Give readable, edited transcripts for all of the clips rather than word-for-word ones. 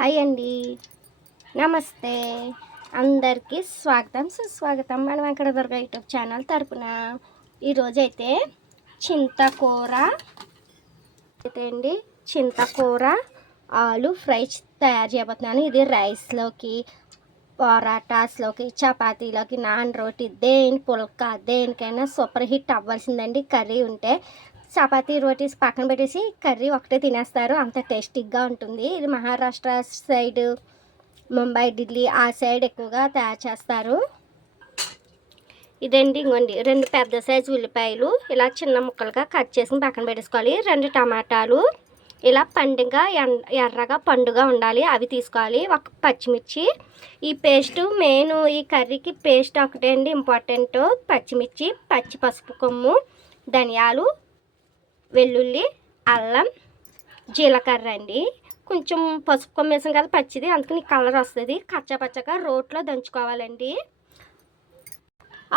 Hi అండి, నమస్తే. అందరికీ స్వాగతం సుస్వాగతం మన వెంకటదుర్గ యూట్యూబ్ ఛానల్ తరపున. ఈరోజైతే చింతకూర అయితే అండి చింతకూర ఆలు ఫ్రై తయారు చేయబోతున్నాను. ఇది రైస్లోకి, పరాటాస్లోకి, చపాతీలోకి, నాన్ రోటీ, పుల్కా దేనికైనా సూపర్ హిట్ అవ్వాల్సిందండి. కర్రీ ఉంటే చపాతీ రోటీస్ పక్కన పెట్టేసి కర్రీ ఒకటే తినేస్తారు, అంత టేస్టీగా ఉంటుంది. ఇది మహారాష్ట్ర సైడ్, ముంబై, ఢిల్లీ ఆ సైడ్ ఎక్కువగా తయారు చేస్తారు. ఇదండి, ఇంకోండి 2 పెద్ద సైజు ఉల్లిపాయలు ఇలా చిన్న ముక్కలుగా కట్ చేసుకుని పక్కన పెట్టేసుకోవాలి. 2 టమాటాలు ఇలా పండుగా ఎర్రగా పండుగా ఉండాలి, అవి తీసుకోవాలి. 1 పచ్చిమిర్చి. ఈ పేస్ట్ మెయిన్, ఈ కర్రీకి పేస్ట్ ఒకటే అండి ఇంపార్టెంట్. పచ్చిమిర్చి, పచ్చి పసుపు కొమ్ము, ధనియాలు, వెల్లుల్లి, అల్లం, జీలకర్ర అండి. కొంచెం పసుపు కొమ్ము వేసాం కదా పచ్చిది, అందుకని కలర్ వస్తుంది. కచ్చపచ్చగా రోట్లో దంచుకోవాలండి.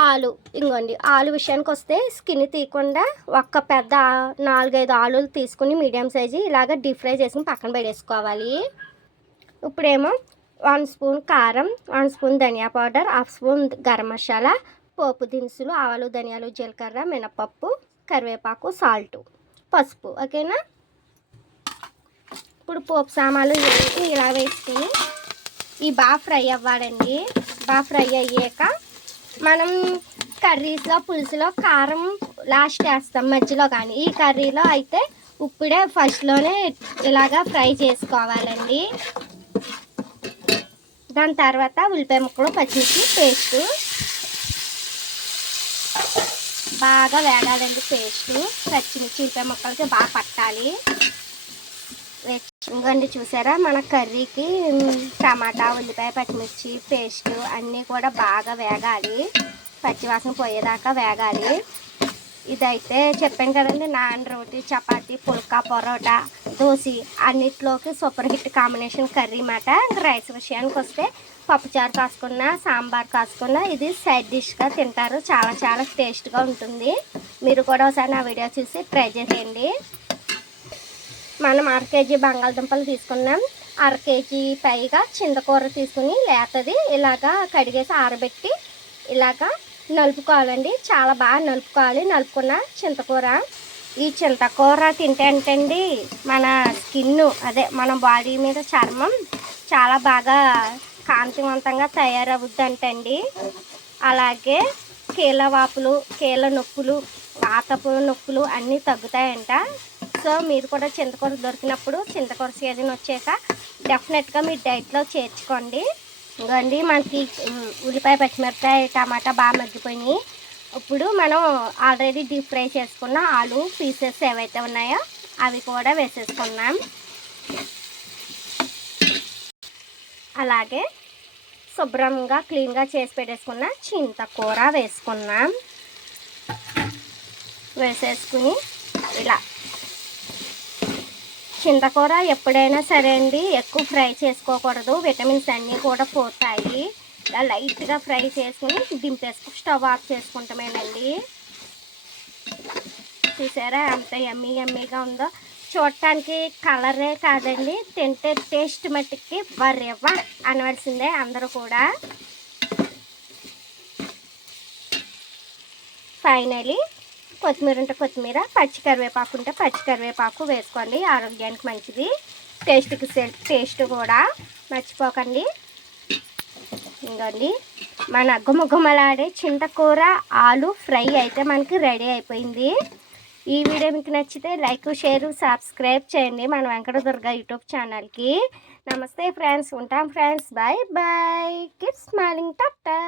ఆలు, ఇంకోండి ఆలు విషయానికి వస్తే స్కిన్ తీయకుండా ఒక పెద్ద 4-5 ఆలులు తీసుకుని మీడియం సైజు ఇలాగ డీప్ ఫ్రై చేసుకుని పక్కన పెట్టేసుకోవాలి. ఇప్పుడేమో 1 స్పూన్ కారం, 1 స్పూన్ ధనియా పౌడర్, 1/2 స్పూన్ గరం మసాలా, పోపు దినుసులు, ఆవాలు, ధనియాలు, జీలకర్ర, మినపప్పు, కరివేపాకు, సాల్ట్, పసుపు. ఓకేనా? ఇప్పుడు పోపు సామాన్లు ఇలా వేసుకుని ఇవి బాగా ఫ్రై అవ్వాలండి. బాగా ఫ్రై అయ్యాక మనం కర్రీస్లో, పులుసులో కారం లాస్ట్ వేస్తాం మధ్యలో, కానీ ఈ కర్రీలో అయితే ఇప్పుడే ఫస్ట్లోనే ఇలాగా ఫ్రై చేసుకోవాలండి. దాని తర్వాత ఉల్లిపాయ ముక్కలు, పచ్చిమిర్చి పేస్టు బాగా వేగాలండి. పేస్టు పచ్చిమిర్చి ఉల్లిపాయ ముక్కలకి బాగా పట్టాలి. ఇంకండి చూసారా, మన కర్రీకి టమాటా, ఉల్లిపాయ, పచ్చిమిర్చి పేస్టు అన్నీ కూడా బాగా వేగాలి, పచ్చివాసన పోయేదాకా వేగాలి. ఇదైతే చెప్పాను కదండి, నాన్ రోటీ, చపాతీ, పుల్కా, పరోటా, దోశ అన్నిట్లోకి సూపర్ హిట్ కాంబినేషన్ కర్రీ మాట. రైస్ విషయానికి వస్తే పప్పుచారు కాసుకున్నా, సాంబార్ కాసుకున్నా ఇది సైడ్ డిష్గా తింటారు. చాలా చాలా టేస్ట్గా ఉంటుంది. మీరు కూడా ఒకసారి నా వీడియో చూసి ట్రై చేసేయండి. మనం 1/2 కేజీ బంగాళదుంపలు తీసుకున్నాం. 1/2 కేజీ పైగా చింతకూర తీసుకుని లేతది ఇలాగా కడిగేసి ఆరబెట్టి ఇలాగా నలుపుకోవాలండి. చాలా బాగా నలుపుకోవాలి. నలుపుకున్న చింతకూర, ఈ చింతకూర తింటే అంటండి మన స్కిన్, అదే మన బాడీ మీద చర్మం చాలా బాగా కాంతివంతంగా తయారవుద్ది అంటండి. అలాగే కీళ్ళ వాపులు, కీళ్ళ నొప్పులు, వాతపు నొప్పులు అన్నీ తగ్గుతాయంట. సో మీరు కూడా చింతకూర దొరికినప్పుడు, చింతకూర సీజన్ వచ్చాక డెఫినెట్గా మీ డైట్లో చేర్చుకోండి. ఇంకోండి మనకి ఉల్లిపాయ, పచ్చిమిరపకాయ, టమాటా బాగా మగ్గిపోయినాయి. ఇప్పుడు మనం ఆల్రెడీ డీప్ ఫ్రై చేసుకున్న ఆలు పీసెస్ ఏవైతే ఉన్నాయో అవి కూడా వేసేసుకున్నాం. అలాగే శుభ్రంగా క్లీన్గా చేసి పెట్టేసుకున్న చింతకూర వేసుకున్నాం. వేసేసుకుని ఇలా చింతకూర ఎప్పుడైనా సరే అండి ఎక్కువ ఫ్రై చేసుకోకూడదు, విటమిన్స్ అన్నీ కూడా పోతాయి. ఇలా లైట్గా ఫ్రై చేసుకుని స్టవ్ ఆఫ్ చేసుకుంటామేనండి. చూసారా ఎంత యమ్మీగా ఉందో. చూడటానికి కలరే కాదండి, తింటే టేస్ట్ మట్టికి వర్రెవ్వ అనవలసిందే అందరూ కూడా. ఫైనలీ కొత్తిమీర ఉంటే కొత్తిమీర, పచ్చి కరివేపాకు ఉంటే పచ్చి కరివేపాకు వేసుకోండి, ఆరోగ్యానికి మంచిది. టేస్ట్ కూడా మర్చిపోకండి. ఇంకోండి మన గుమగుమలాడే చింతకూర ఆలు ఫ్రై అయితే మనకి రెడీ అయిపోయింది. ఈ వీడియో మీకు నచ్చితే లైక్, షేర్, సబ్స్క్రైబ్ చేయండి మన వెంకటదుర్గ యూట్యూబ్ ఛానల్కి. నమస్తే ఫ్రెండ్స్, ఉంటాం friends, bye bye, keep smiling, Tata.